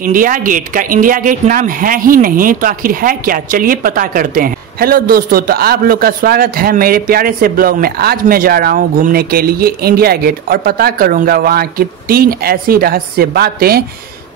India gate का India gate नाम है ही नहीं तो आखिर है क्या, चलिए पता करते हैं। हेलो दोस्तों, तो आप लोग का स्वागत है मेरे प्यारे से ब्लॉग में। आज मैं जा रहा हूं घूमने के लिए इंडिया गेट और पता करूंगा वहां की 3 ऐसी रहस्य बातें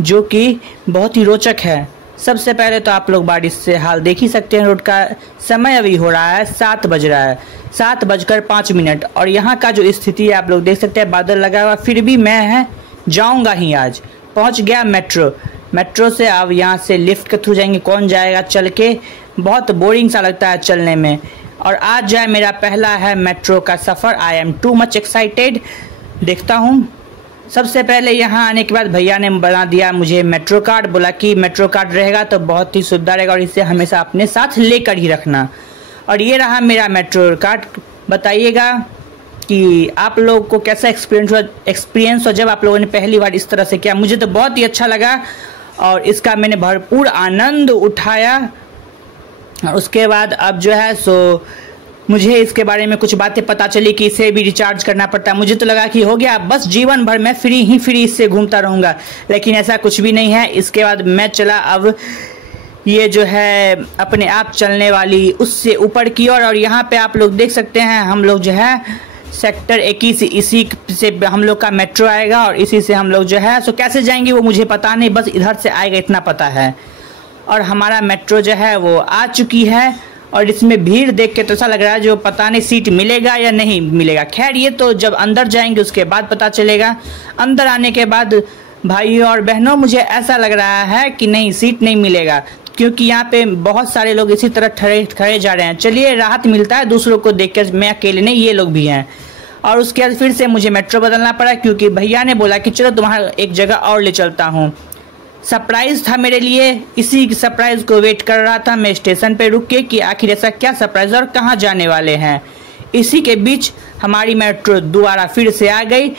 जो कि बहुत ही रोचक है। सबसे पहले तो आप लोग बारिश से हाल देख ही सकते हैं। रोड का समय अभी हो रहा है 7 बज रहा है, 7:05 और यहाँ का जो स्थिति है आप लोग देख सकते हैं, बादल लगा हुआ। फिर भी मैं जाऊँगा ही। आज पहुँच गया मेट्रो से। अब यहाँ से लिफ्ट के थ्रू जाएंगे, कौन जाएगा चल के, बहुत बोरिंग सा लगता है चलने में। और आज जो है मेरा पहला है मेट्रो का सफ़र। I am too much excited. देखता हूँ। सबसे पहले यहाँ आने के बाद भैया ने बना दिया मुझे मेट्रो कार्ड। बोला कि मेट्रो कार्ड रहेगा तो बहुत ही सुविधा रहेगा और इसे हमेशा अपने साथ लेकर ही रखना। और ये रहा मेरा मेट्रो कार्ड। बताइएगा कि आप लोगों को कैसा एक्सपीरियंस हो जब आप लोगों ने पहली बार इस तरह से किया। मुझे तो बहुत ही अच्छा लगा और इसका मैंने भरपूर आनंद उठाया। और उसके बाद अब जो है सो मुझे इसके बारे में कुछ बातें पता चली कि इसे भी रिचार्ज करना पड़ता है। मुझे तो लगा कि हो गया, बस जीवन भर मैं फ्री इससे घूमता रहूँगा, लेकिन ऐसा कुछ भी नहीं है। इसके बाद मैं चला अब ये जो है अपने आप चलने वाली उससे ऊपर की ओर। और यहाँ पे आप लोग देख सकते हैं हम लोग जो है सेक्टर 21, इसी से हम लोग का मेट्रो आएगा और इसी से हम लोग जो है सो कैसे जाएंगे वो मुझे पता नहीं, बस इधर से आएगा इतना पता है। और हमारा मेट्रो जो है वो आ चुकी है और इसमें भीड़ देख के तो ऐसा लग रहा है जो पता नहीं सीट मिलेगा या नहीं मिलेगा। खैर ये तो जब अंदर जाएंगे उसके बाद पता चलेगा। अंदर आने के बाद भाइयों और बहनों मुझे ऐसा लग रहा है कि नहीं, सीट नहीं मिलेगा, क्योंकि यहाँ पे बहुत सारे लोग इसी तरह खड़े जा रहे हैं। चलिए राहत मिलता है दूसरों को देखकर, मैं अकेले नहीं, ये लोग भी हैं। और उसके बाद फिर से मुझे मेट्रो बदलना पड़ा क्योंकि भैया ने बोला कि चलो तुम्हारा एक जगह और ले चलता हूँ। सरप्राइज था मेरे लिए, इसी सरप्राइज को वेट कर रहा था मैं स्टेशन पे रुक के कि आखिर ऐसा क्या सरप्राइज और कहाँ जाने वाले हैं। इसी के बीच हमारी मेट्रो दोबारा फिर से आ गई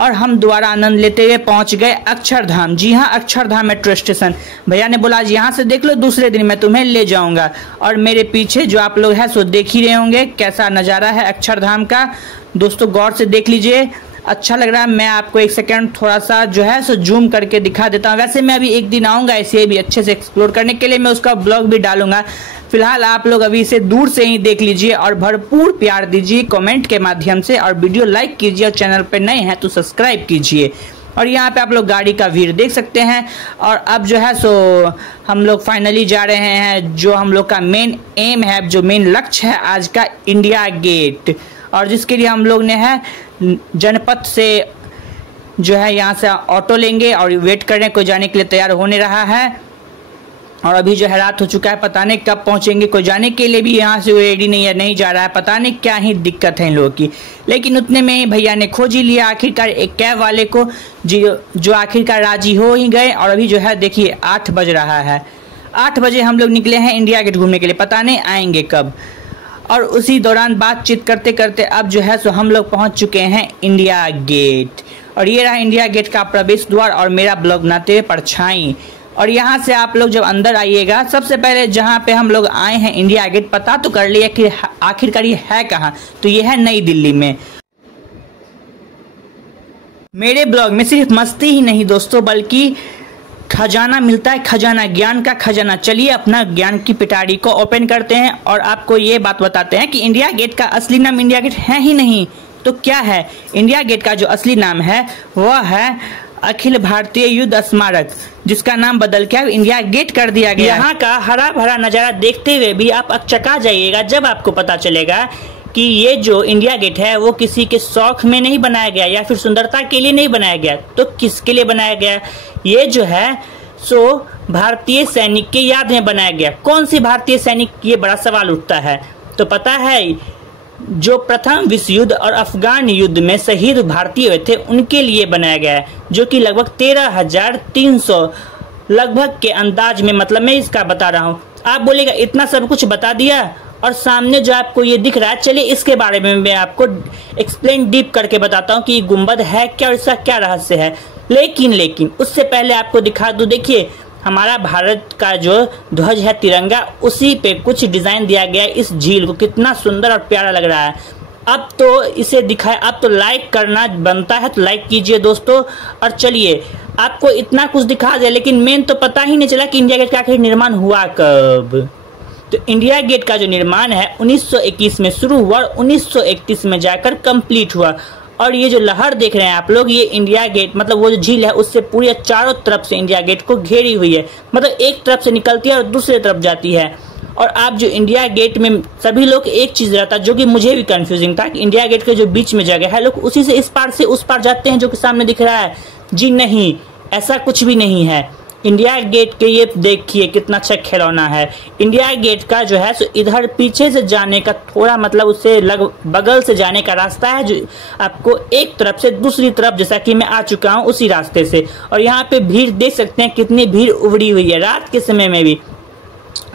और हम दोबारा आनंद लेते हुए पहुंच गए अक्षरधाम। जी हाँ, अक्षरधाम मेट्रो स्टेशन। भैया ने बोला आज यहाँ से देख लो, दूसरे दिन मैं तुम्हें ले जाऊंगा। और मेरे पीछे जो आप लोग हैं सो देख ही रहे होंगे कैसा नज़ारा है अक्षरधाम का। दोस्तों गौर से देख लीजिए, अच्छा लग रहा है। मैं आपको एक सेकंड थोड़ा सा जो है सो जूम करके दिखा देता हूँ। वैसे मैं अभी एक दिन आऊँगा इसे भी अच्छे से एक्सप्लोर करने के लिए, मैं उसका ब्लॉग भी डालूंगा। फिलहाल आप लोग अभी इसे दूर से ही देख लीजिए और भरपूर प्यार दीजिए कमेंट के माध्यम से, और वीडियो लाइक कीजिए और चैनल पे नए हैं तो सब्सक्राइब कीजिए। और यहाँ पे आप लोग गाड़ी का भीड़ देख सकते हैं। और अब जो है सो हम लोग फाइनली जा रहे हैं जो हम लोग का मेन एम है, जो मेन लक्ष्य है आज का, इंडिया गेट। और जिसके लिए हम लोग ने है जनपथ से जो है यहाँ से ऑटो लेंगे और वेट कर रहे हैं, कोई जाने के लिए तैयार होने रहा है। और अभी जो है रात हो चुका है, पता नहीं कब पहुँचेंगे। कोई जाने के लिए भी यहाँ से रेडी नहीं जा रहा है, पता नहीं क्या ही दिक्कत है इन लोगों की। लेकिन उतने में ही भैया ने खोज ही लिया आखिरकार एक कैब वाले को, जो आखिरकार राजी हो ही गए। और अभी जो है देखिए 8 बज रहा है, 8 बजे हम लोग निकले हैं इंडिया गेट घूमने के लिए, पता नहीं आएंगे कब। और उसी दौरान बातचीत करते करते अब जो है सो हम लोग पहुँच चुके हैं इंडिया गेट। और ये रहा इंडिया गेट का प्रवेश द्वार और मेरा ब्लॉग बनाते हुए परछाई। और यहाँ से आप लोग जब अंदर आइएगा, सबसे पहले जहाँ पे हम लोग आए हैं इंडिया गेट, पता तो कर लिया कि आखिरकार ये है कहाँ। तो ये है नई दिल्ली में। मेरे ब्लॉग में सिर्फ मस्ती ही नहीं दोस्तों, बल्कि खजाना मिलता है, खजाना, ज्ञान का खजाना। चलिए अपना ज्ञान की पिटारी को ओपन करते हैं और आपको ये बात बताते हैं कि इंडिया गेट का असली नाम इंडिया गेट है ही नहीं तो क्या है। इंडिया गेट का जो असली नाम है वह है अखिल भारतीय युद्ध स्मारक, जिसका नाम बदल के अब इंडिया गेट कर दिया गया। यहाँ का हरा भरा नज़ारा देखते हुए भी आप अचका जाइएगा जब आपको पता चलेगा कि ये जो इंडिया गेट है वो किसी के शौक में नहीं बनाया गया या फिर सुंदरता के लिए नहीं बनाया गया, तो किसके लिए बनाया गया। ये जो है सो भारतीय सैनिक के याद में बनाया गया। कौन सी भारतीय सैनिक, ये बड़ा सवाल उठता है। तो पता है जो प्रथम विश्व युद्ध और अफगान युद्ध में शहीद भारतीय हुए थे उनके लिए बनाया गया है, जो कि लगभग 13,300 लगभग के अंदाज में, मतलब मैं इसका बता रहा हूँ। आप बोलेगा इतना सब कुछ बता दिया और सामने जो आपको ये दिख रहा है, चलिए इसके बारे में मैं आपको एक्सप्लेन डीप करके बताता हूँ कि गुंबद है क्या और इसका क्या रहस्य है। लेकिन उससे पहले आपको दिखा दूं, देखिए हमारा भारत का जो ध्वज है तिरंगा, उसी पे कुछ डिजाइन दिया गया है इस झील को। कितना सुंदर और प्यारा लग रहा है। अब तो इसे दिखाए, अब तो लाइक करना बनता है, तो लाइक कीजिए दोस्तों। और चलिए आपको इतना कुछ दिखा दे, लेकिन मेन तो पता ही नहीं चला कि इंडिया गेट का आखिर निर्माण हुआ कब। तो इंडिया गेट का जो निर्माण है 1921 में शुरू हुआ और 1931 में जाकर कंप्लीट हुआ। और ये जो लहर देख रहे हैं आप लोग, ये इंडिया गेट मतलब वो जो झील है उससे पूरी चारों तरफ से इंडिया गेट को घेरी हुई है। मतलब एक तरफ से निकलती है और दूसरी तरफ जाती है। और आप जो इंडिया गेट में सभी लोग एक चीज रहता जो कि मुझे भी कंफ्यूजिंग था कि इंडिया गेट के जो बीच में जगह है लोग उसी से इस पार से उस पार जाते हैं जो कि सामने दिख रहा है। जी नहीं, ऐसा कुछ भी नहीं है। इंडिया गेट के ये देखिए कितना अच्छा खिलौना है। इंडिया गेट का जो है सो इधर पीछे से जाने का थोड़ा मतलब उससे बगल से जाने का रास्ता है जो आपको एक तरफ से दूसरी तरफ, जैसा कि मैं आ चुका हूँ उसी रास्ते से। और यहाँ पे भीड़ देख सकते हैं कितनी भीड़ उमड़ी हुई है रात के समय में भी।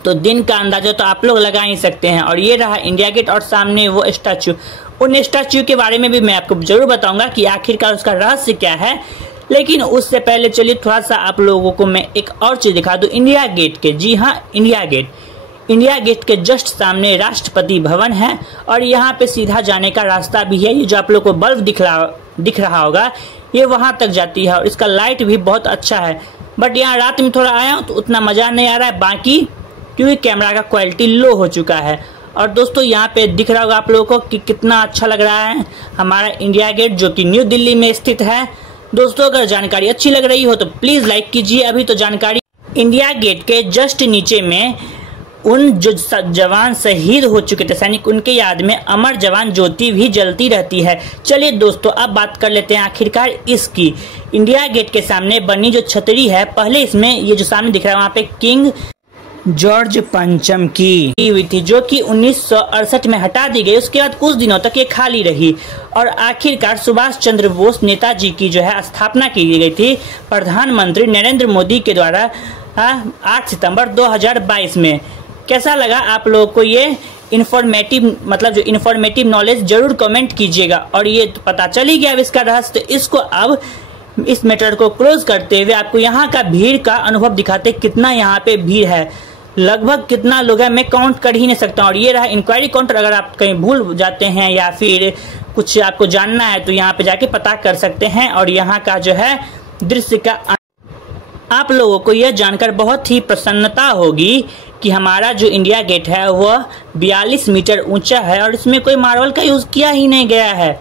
तो दिन का अंदाजा तो आप लोग लगा ही सकते हैं। और ये रहा इंडिया गेट और सामने वो स्टैचू। उन स्टैचू के बारे में भी मैं आपको जरूर बताऊंगा कि आखिरकार उसका रहस्य क्या है। लेकिन उससे पहले चलिए थोड़ा सा आप लोगों को मैं एक और चीज दिखा दूं इंडिया गेट के। जी हाँ, इंडिया गेट के जस्ट सामने राष्ट्रपति भवन है और यहाँ पे सीधा जाने का रास्ता भी है। ये जो आप लोग को बल्ब दिख रहा होगा ये वहां तक जाती है और इसका लाइट भी बहुत अच्छा है। बट यहाँ रात में थोड़ा आया हूँ तो उतना मजा नहीं आ रहा है, बाकी क्योंकि कैमरा का क्वालिटी लो हो चुका है। और दोस्तों यहाँ पे दिख रहा होगा आप लोगों को कि कितना अच्छा लग रहा है हमारा इंडिया गेट जो कि न्यू दिल्ली में स्थित है। दोस्तों अगर जानकारी अच्छी लग रही हो तो प्लीज लाइक कीजिए। अभी तो जानकारी इंडिया गेट के जस्ट नीचे में उन जो जवान शहीद हो चुके थे सैनिक, उनके याद में अमर जवान ज्योति भी जलती रहती है। चलिए दोस्तों अब बात कर लेते हैं आखिरकार इसकी। इंडिया गेट के सामने बनी जो छतरी है, पहले इसमें ये जो सामने दिख रहा है वहाँ पे किंग जॉर्ज पंचम की हुई थी जो कि 1968 में हटा दी गई। उसके बाद कुछ दिनों तक ये खाली रही और आखिरकार सुभाष चंद्र बोस नेताजी की जो है स्थापना की गई थी प्रधानमंत्री नरेंद्र मोदी के द्वारा 8 सितंबर 2022 में। कैसा लगा आप लोगों को ये इन्फॉर्मेटिव मतलब जो इन्फॉर्मेटिव नॉलेज जरूर कमेंट कीजिएगा। और ये तो पता चल ही गया इसका रहस्य। तो इसको अब इस मैटर को क्लोज करते हुए आपको यहाँ का भीड़ का अनुभव दिखाते कितना यहाँ पे भीड़ है। लगभग कितना लोग हैं मैं काउंट कर ही नहीं सकता। और ये रहा इंक्वायरी काउंटर। अगर आप कहीं भूल जाते हैं या फिर कुछ आपको जानना है तो यहाँ पे जाके पता कर सकते हैं। और यहाँ का जो है दृश्य का आप लोगों को यह जानकर बहुत ही प्रसन्नता होगी कि हमारा जो इंडिया गेट है वह 42 मीटर ऊंचा है और इसमें कोई मार्बल का यूज किया ही नहीं गया है।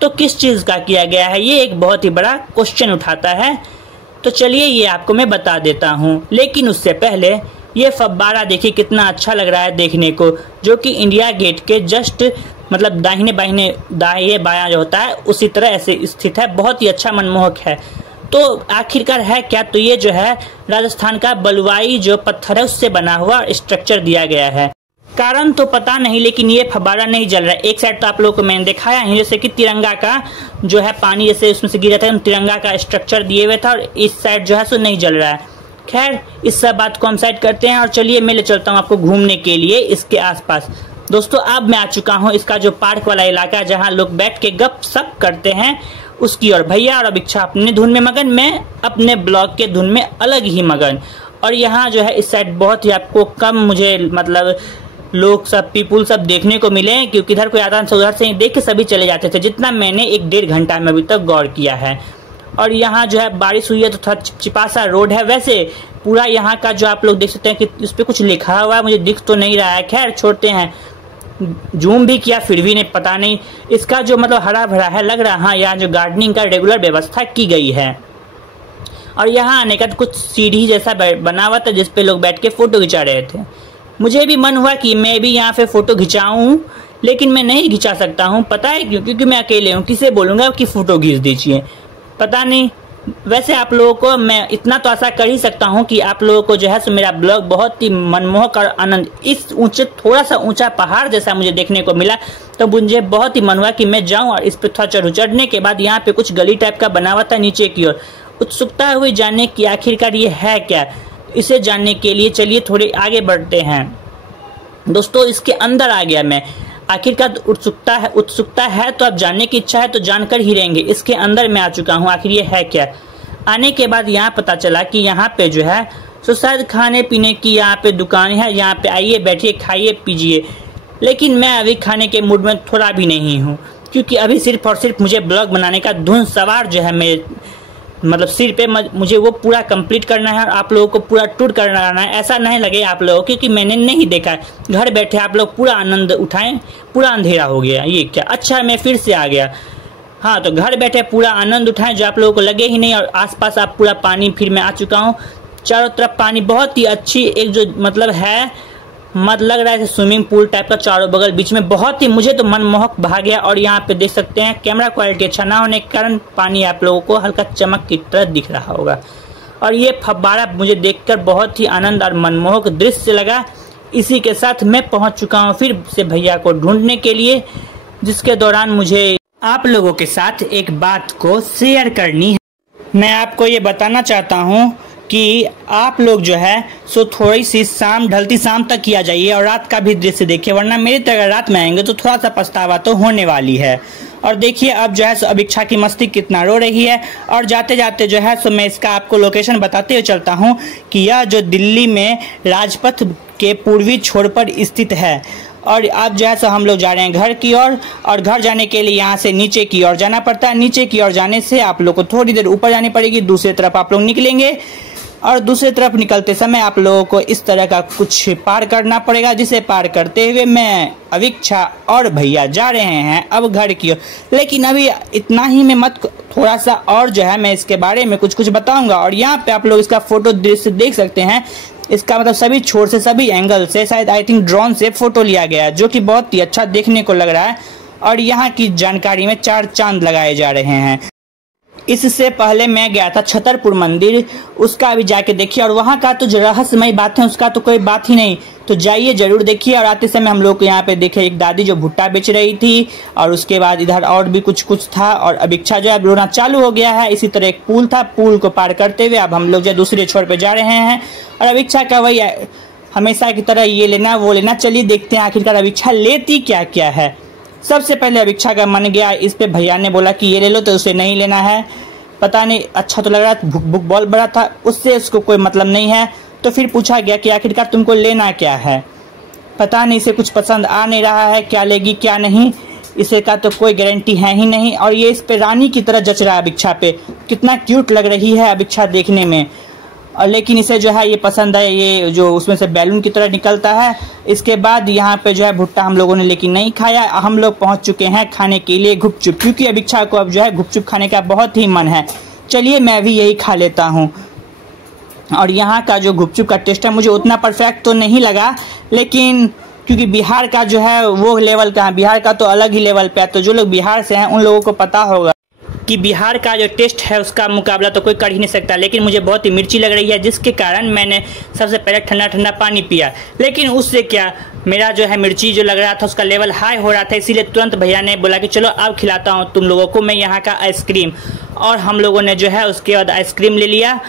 तो किस चीज का किया गया है, ये एक बहुत ही बड़ा क्वेश्चन उठाता है। तो चलिए ये आपको मैं बता देता हूँ, लेकिन उससे पहले ये फव्वारा देखिए कितना अच्छा लग रहा है देखने को, जो कि इंडिया गेट के जस्ट मतलब दाहिने बायां जो होता है उसी तरह ऐसे स्थित है। बहुत ही अच्छा मनमोहक है। तो आखिरकार है क्या, तो ये जो है राजस्थान का बलुआई जो पत्थर है उससे बना हुआ स्ट्रक्चर दिया गया है। कारण तो पता नहीं, लेकिन ये फव्वारा नहीं जल रहा है। एक साइड तो आप लोगों को मैंने दिखाया है जैसे कि तिरंगा का जो है पानी जैसे उसमें से गिरा था, तिरंगा का स्ट्रक्चर दिए हुए था और इस साइड जो है सो नहीं जल रहा है। खैर इस सब बात को हम साइड करते हैं और चलिए मैं ले चलता हूँ आपको घूमने के लिए इसके आसपास। दोस्तों अब मैं आ चुका हूँ इसका जो पार्क वाला इलाका जहाँ लोग बैठ के गप सप करते हैं उसकी ओर। भैया और अभिक्षा अपने धुन में मगन, मैं अपने ब्लॉग के धुन में अलग ही मगन। और यहाँ जो है इस साइड बहुत ही आपको कम मुझे मतलब लोग सब पीपुल सब देखने को मिले हैं, क्योंकि इधर कोई आता है उधर से देख के सभी चले जाते थे, जितना मैंने 1-1.5 घंटा में अभी तक गौर किया है। और यहाँ जो है बारिश हुई है तो थोड़ा चिपचिपा सा रोड है। वैसे पूरा यहाँ का जो आप लोग देख सकते हैं कि उस पर कुछ लिखा हुआ है, मुझे दिख तो नहीं रहा है। खैर छोड़ते हैं, जूम भी किया फिर भी नहीं पता नहीं इसका जो मतलब हरा भरा है लग रहा। हाँ यहाँ जो गार्डनिंग का रेगुलर व्यवस्था की गई है। और यहाँ आने का कुछ सीढ़ी जैसा बना हुआ था जिसपे लोग बैठ के फोटो खिंचा रहे थे। मुझे भी मन हुआ कि मैं भी यहाँ पे फोटो खिंचाऊं, लेकिन मैं नहीं खिंचा सकता हूँ। पता है क्यों? क्योंकि मैं अकेले हूँ। किसे बोलूंगा कि फोटो खींच दीजिए, पता नहीं। वैसे आप लोगों को मैं इतना तो आशा कर ही सकता हूँ कि आप लोगों को जो है सो मेरा ब्लॉग बहुत ही मनमोहक और आनंद इस ऊंचे थोड़ा सा ऊंचा पहाड़ जैसा मुझे देखने को मिला, तो मुझे बहुत ही मन हुआ कि मैं जाऊं और इस पर थोड़ा चढ़ने के बाद यहाँ पे कुछ गली टाइप का बना हुआ था नीचे की ओर। उत्सुकता हुई जानने की आखिरकार ये है क्या, इसे जानने के लिए चलिए थोड़े आगे बढ़ते हैं। दोस्तों इसके अंदर आ गया मैं। आखिरकार उत्सुकता है तो अब जानने की इच्छा है तो जानकर ही रहेंगे। इसके अंदर मैं आ चुका हूँ, आखिर ये है क्या। आने के बाद यहाँ पता चला कि यहाँ पे जो है सो शायद खाने पीने की यहाँ पे दुकान है, यहाँ पे आइए बैठिए खाइए पीजिए। लेकिन मैं अभी खाने के मूड में थोड़ा भी नहीं हूँ, क्योंकि अभी सिर्फ और सिर्फ मुझे ब्लॉग बनाने का धुन सवार जो है मेरे मतलब सिर पे मुझे वो पूरा कंप्लीट करना है और आप लोगों को पूरा टूर कराना है। ऐसा नहीं लगे आप लोगों को क्योंकि मैंने नहीं देखा है, घर बैठे आप लोग पूरा आनंद उठाएं। पूरा अंधेरा हो गया, ये क्या, अच्छा मैं फिर से आ गया। हाँ, तो घर बैठे पूरा आनंद उठाएं जो आप लोगों को लगे ही नहीं। और आसपास आप पूरा पानी, फिर मैं आ चुका हूँ, चारों तरफ पानी, बहुत ही अच्छी एक जो मतलब है, मत लग रहा है स्विमिंग पूल टाइप का, चारों बगल बीच में, बहुत ही मुझे तो मनमोहक भा गया। और यहाँ पे देख सकते हैं कैमरा क्वालिटी अच्छा ना होने के कारण पानी आप लोगों को हल्का चमक की तरह दिख रहा होगा। और ये फव्वारा मुझे देखकर बहुत ही आनंद और मनमोहक दृश्य लगा। इसी के साथ मैं पहुंच चुका हूं फिर से भैया को ढूंढने के लिए, जिसके दौरान मुझे आप लोगों के साथ एक बात को शेयर करनी है। मैं आपको ये बताना चाहता हूं कि आप लोग जो है सो थोड़ी सी शाम, ढलती शाम तक किया जाइए और रात का भी दृश्य देखिए, वरना मेरी तरह रात में आएंगे तो थोड़ा सा पछतावा तो होने वाली है। और देखिए अब जो है सो अभिक्षा की मस्ती कितना रो रही है। और जाते जाते जो है सो मैं इसका आपको लोकेशन बताते हुए चलता हूँ कि यह जो दिल्ली में राजपथ के पूर्वी छोर पर स्थित है। और अब जो है सो हम लोग जा रहे हैं घर की ओर। और घर जाने के लिए यहाँ से नीचे की ओर जाना पड़ता है। नीचे की ओर जाने से आप लोग को थोड़ी देर ऊपर जानी पड़ेगी, दूसरी तरफ आप लोग निकलेंगे। और दूसरी तरफ निकलते समय आप लोगों को इस तरह का कुछ पार करना पड़ेगा, जिसे पार करते हुए मैं, अभिक्षा और भैया जा रहे हैं अब घर की ओर। लेकिन अभी इतना ही में मत, थोड़ा सा और जो है मैं इसके बारे में कुछ बताऊंगा। और यहाँ पे आप लोग इसका फोटो दृश्य देख सकते हैं। इसका मतलब सभी छोर से, सभी एंगल से, शायद आई थिंक ड्रोन से फोटो लिया गया है, जो कि बहुत ही अच्छा देखने को लग रहा है। और यहाँ की जानकारी में 4 चांद लगाए जा रहे हैं। इससे पहले मैं गया था छतरपुर मंदिर, उसका अभी जाके देखिए। और वहाँ का तो जो रहस्यमय बात है उसका तो कोई बात ही नहीं, तो जाइए जरूर देखिए। और आते समय हम लोग को यहाँ पे देखे एक दादी जो भुट्टा बेच रही थी, और उसके बाद इधर और भी कुछ था। और अभिक्षा जो है रोना चालू हो गया है। इसी तरह एक पुल था, पुल को पार करते हुए अब हम लोग जो दूसरे छोर पे जा रहे हैं। और अभिक्षा का वही हमेशा की तरह ये लेना वो लेना, चलिए देखते हैं आखिरकार अभिक्षा लेती क्या क्या है। सबसे पहले अभिक्षा का मन गया इस पे, भैया ने बोला कि ये ले लो, तो उसे नहीं लेना है। पता नहीं, अच्छा तो लग रहा था, भुक बॉल बड़ा था, उससे उसको कोई मतलब नहीं है। तो फिर पूछा गया कि आखिरकार तुमको लेना क्या है। पता नहीं, इसे कुछ पसंद आ नहीं रहा है, क्या लेगी क्या नहीं, इसे का तो कोई गारंटी है ही नहीं। और ये इस पे रानी की तरह जच रहा है अभिक्षा पे, कितना क्यूट लग रही है अभिक्षा देखने में। और लेकिन इसे जो है ये पसंद है, ये जो उसमें से बैलून की तरह निकलता है। इसके बाद यहाँ पे जो है भुट्टा हम लोगों ने लेकिन नहीं खाया। हम लोग पहुँच चुके हैं खाने के लिए गुपचुप, क्योंकि अभिक्षा को अब जो है गुपचुप खाने का बहुत ही मन है। चलिए मैं भी यही खा लेता हूँ। और यहाँ का जो गुपचुप का टेस्ट है मुझे उतना परफेक्ट तो नहीं लगा, लेकिन क्योंकि बिहार का जो है वो लेवल का है, बिहार का तो अलग ही लेवल पे है। तो जो लोग बिहार से हैं उन लोगों को पता होगा कि बिहार का जो टेस्ट है उसका मुकाबला तो कोई कर ही नहीं सकता। लेकिन मुझे बहुत ही मिर्ची लग रही है, जिसके कारण मैंने सबसे पहले ठंडा ठंडा पानी पिया। लेकिन उससे क्या, मेरा जो है मिर्ची जो लग रहा था उसका लेवल हाई हो रहा था, इसीलिए तुरंत भैया ने बोला कि चलो अब खिलाता हूँ तुम लोगों को मैं यहाँ का आइसक्रीम। और हम लोगों ने जो है उसके बाद आइसक्रीम ले लिया।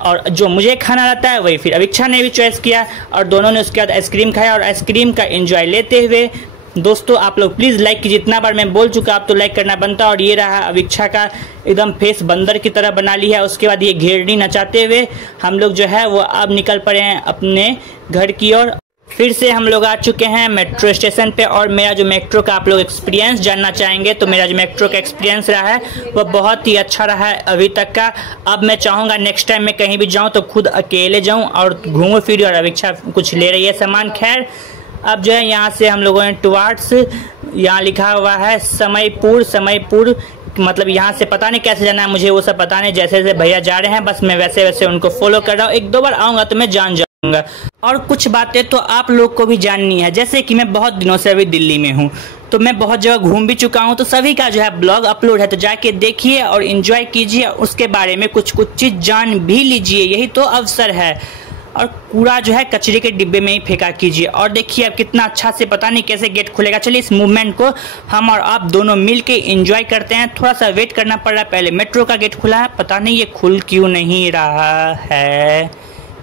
और जो मुझे खाना रहता है वही फिर अभिक्षा ने भी चॉइस किया, और दोनों ने उसके बाद आइसक्रीम खाया और आइसक्रीम का एंजॉय लेते हुए। दोस्तों आप लोग प्लीज़ लाइक कीजिए, जितना बार मैं बोल चुका आप तो लाइक करना बनता। और ये रहा अभिक्षा का एकदम फेस बंदर की तरह बना ली है। उसके बाद ये घेरनी नचाते हुए हम लोग जो है वो अब निकल पड़े हैं अपने घर की ओर। फिर से हम लोग आ चुके हैं मेट्रो स्टेशन पे। और मेरा जो मेट्रो का आप लोग एक्सपीरियंस जानना चाहेंगे तो मेरा जो मेट्रो का एक्सपीरियंस रहा है वह बहुत ही अच्छा रहा है अभी तक का। अब मैं चाहूँगा नेक्स्ट टाइम मैं कहीं भी जाऊँ तो खुद अकेले जाऊँ और घूमूँ फिरूँ। और अभिक्षा कुछ ले रही है सामान। खैर अब जो है यहाँ से हम लोगों ने टुवार्ड्स, यहाँ लिखा हुआ है समयपुर, मतलब यहाँ से पता नहीं कैसे जाना है, मुझे वो सब पता नहीं। जैसे जैसे भैया जा रहे हैं बस मैं वैसे वैसे उनको फॉलो कर रहा हूँ। 1-2 बार आऊँगा तो मैं जान जाऊँगा। और कुछ बातें तो आप लोग को भी जाननी है, जैसे कि मैं बहुत दिनों से अभी दिल्ली में हूँ, तो मैं बहुत जगह घूम भी चुका हूँ। तो सभी का जो है ब्लॉग अपलोड है, तो जाके देखिए और एंजॉय कीजिए। उसके बारे में कुछ चीज़ जान भी लीजिए, यही तो अवसर है। और कूड़ा जो है कचरे के डिब्बे में ही फेंका कीजिए। और देखिए अब कितना अच्छा से, पता नहीं कैसे गेट खुलेगा। चलिए इस मूवमेंट को हम और आप दोनों मिल के एंजॉय करते हैं। थोड़ा सा वेट करना पड़ रहा है, पहले मेट्रो का गेट खुला है, पता नहीं ये खुल क्यों नहीं रहा है,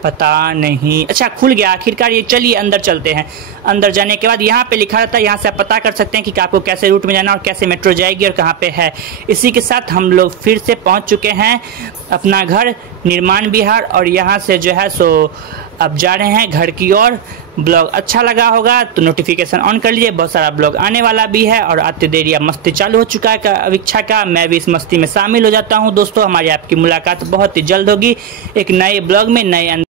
पता नहीं। अच्छा खुल गया आखिरकार ये। चलिए अंदर चलते हैं। अंदर जाने के बाद यहाँ पे लिखा रहता है, यहाँ से आप पता कर सकते हैं कि आपको कैसे रूट में जाना और कैसे मेट्रो जाएगी और कहाँ पे है। इसी के साथ हम लोग फिर से पहुँच चुके हैं अपना घर निर्माण विहार, और यहाँ से जो है सो अब जा रहे हैं घर की ओर। ब्लॉग अच्छा लगा होगा तो नोटिफिकेशन ऑन कर लीजिए, बहुत सारा ब्लॉग आने वाला भी है। और आते देर या मस्ती चालू हो चुका है अवीक्षा का, मैं भी इस मस्ती में शामिल हो जाता हूँ। दोस्तों हमारी आपकी मुलाकात बहुत ही जल्द होगी एक नए ब्लॉग में, नए